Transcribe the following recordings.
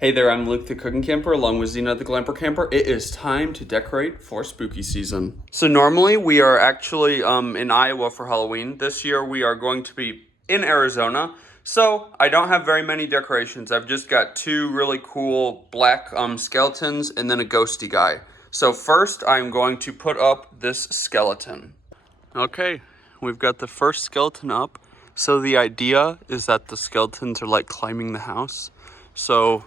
Hey there, I'm Luke the Cookin Camper along with Zena the Glamper Camper. It is time to decorate for spooky season. So normally we are actually in Iowa for Halloween. This year we are going to be in Arizona. So I don't have very many decorations. I've just got two really cool black skeletons and then a ghosty guy. So first I'm going to put up this skeleton. Okay, we've got the first skeleton up. So the idea is that the skeletons are like climbing the house. So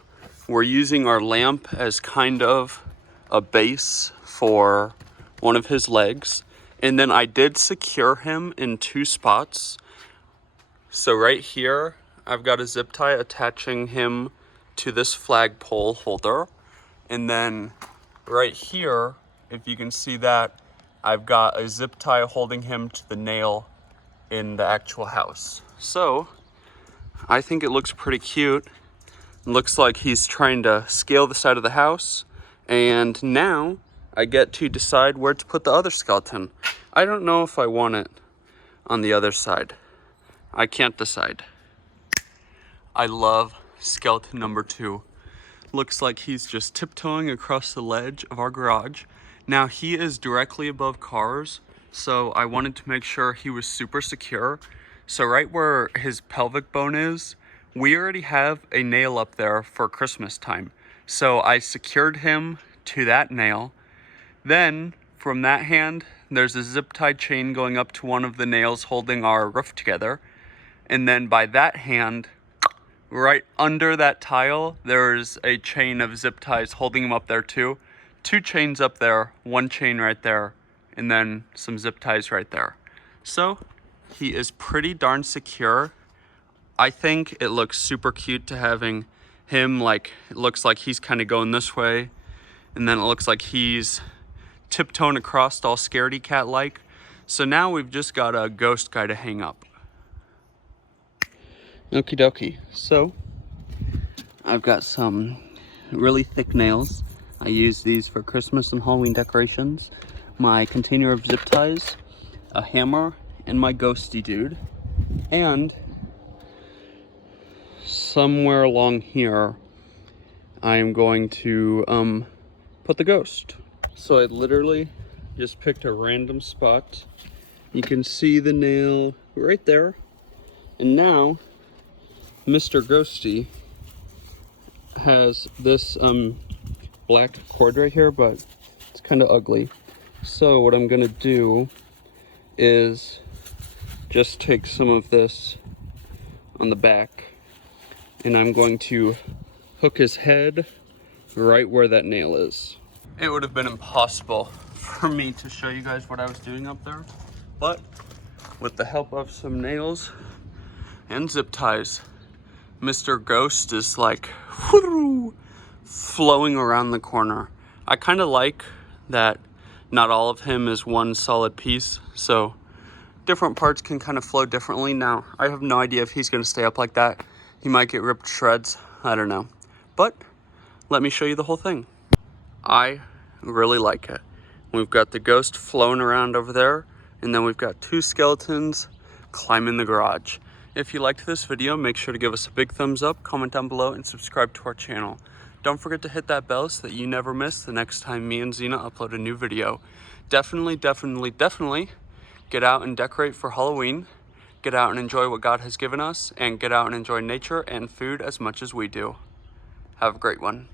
we're using our lamp as kind of a base for one of his legs. And then I did secure him in two spots. So right here, I've got a zip tie attaching him to this flagpole holder. And then right here, if you can see that, I've got a zip tie holding him to the nail in the actual house. So I think it looks pretty cute. Looks like he's trying to scale the side of the house. And now I get to decide where to put the other skeleton. I don't know if I want it on the other side. I can't decide. I love skeleton number 2. Looks like he's just tiptoeing across the ledge of our garage. Now he is directly above cars, so I wanted to make sure he was super secure. So right where his pelvic bone is, we already have a nail up there for Christmas time. So I secured him to that nail. Then from that hand, there's a zip tie chain going up to one of the nails holding our roof together. And then by that hand, right under that tile, there's a chain of zip ties holding him up there too. 2 chains up there, 1 chain right there, and then some zip ties right there. So he is pretty darn secure. I think it looks super cute to having him, like, it looks like he's kind of going this way, and then it looks like he's tiptoeing across all scaredy cat like. So now we've just got a ghost guy to hang up. Okie dokie. So I've got some really thick nails. I use these for Christmas and Halloween decorations. My container of zip ties, a hammer, and my ghosty dude. And somewhere along here, I'm going to put the ghost. So I literally just picked a random spot. You can see the nail right there. And now, Mr. Ghosty has this black cord right here, but it's kind of ugly. So what I'm gonna do is just take some of this on the back, and I'm going to hook his head right where that nail is. It would have been impossible for me to show you guys what I was doing up there, but with the help of some nails and zip ties, Mr. Ghost is like flowing around the corner. I kind of like that not all of him is one solid piece, so different parts can kind of flow differently. Now, I have no idea if he's going to stay up like that. He might get ripped to shreds. I don't know. But let me show you the whole thing. I really like it. We've got the ghost flowing around over there, and then we've got 2 skeletons climbing the garage. If you liked this video, make sure to give us a big thumbs up, comment down below, and subscribe to our channel. Don't forget to hit that bell so that you never miss the next time me and Zena upload a new video. Definitely get out and decorate for Halloween. Get out and enjoy what God has given us, and get out and enjoy nature and food as much as we do. Have a great one.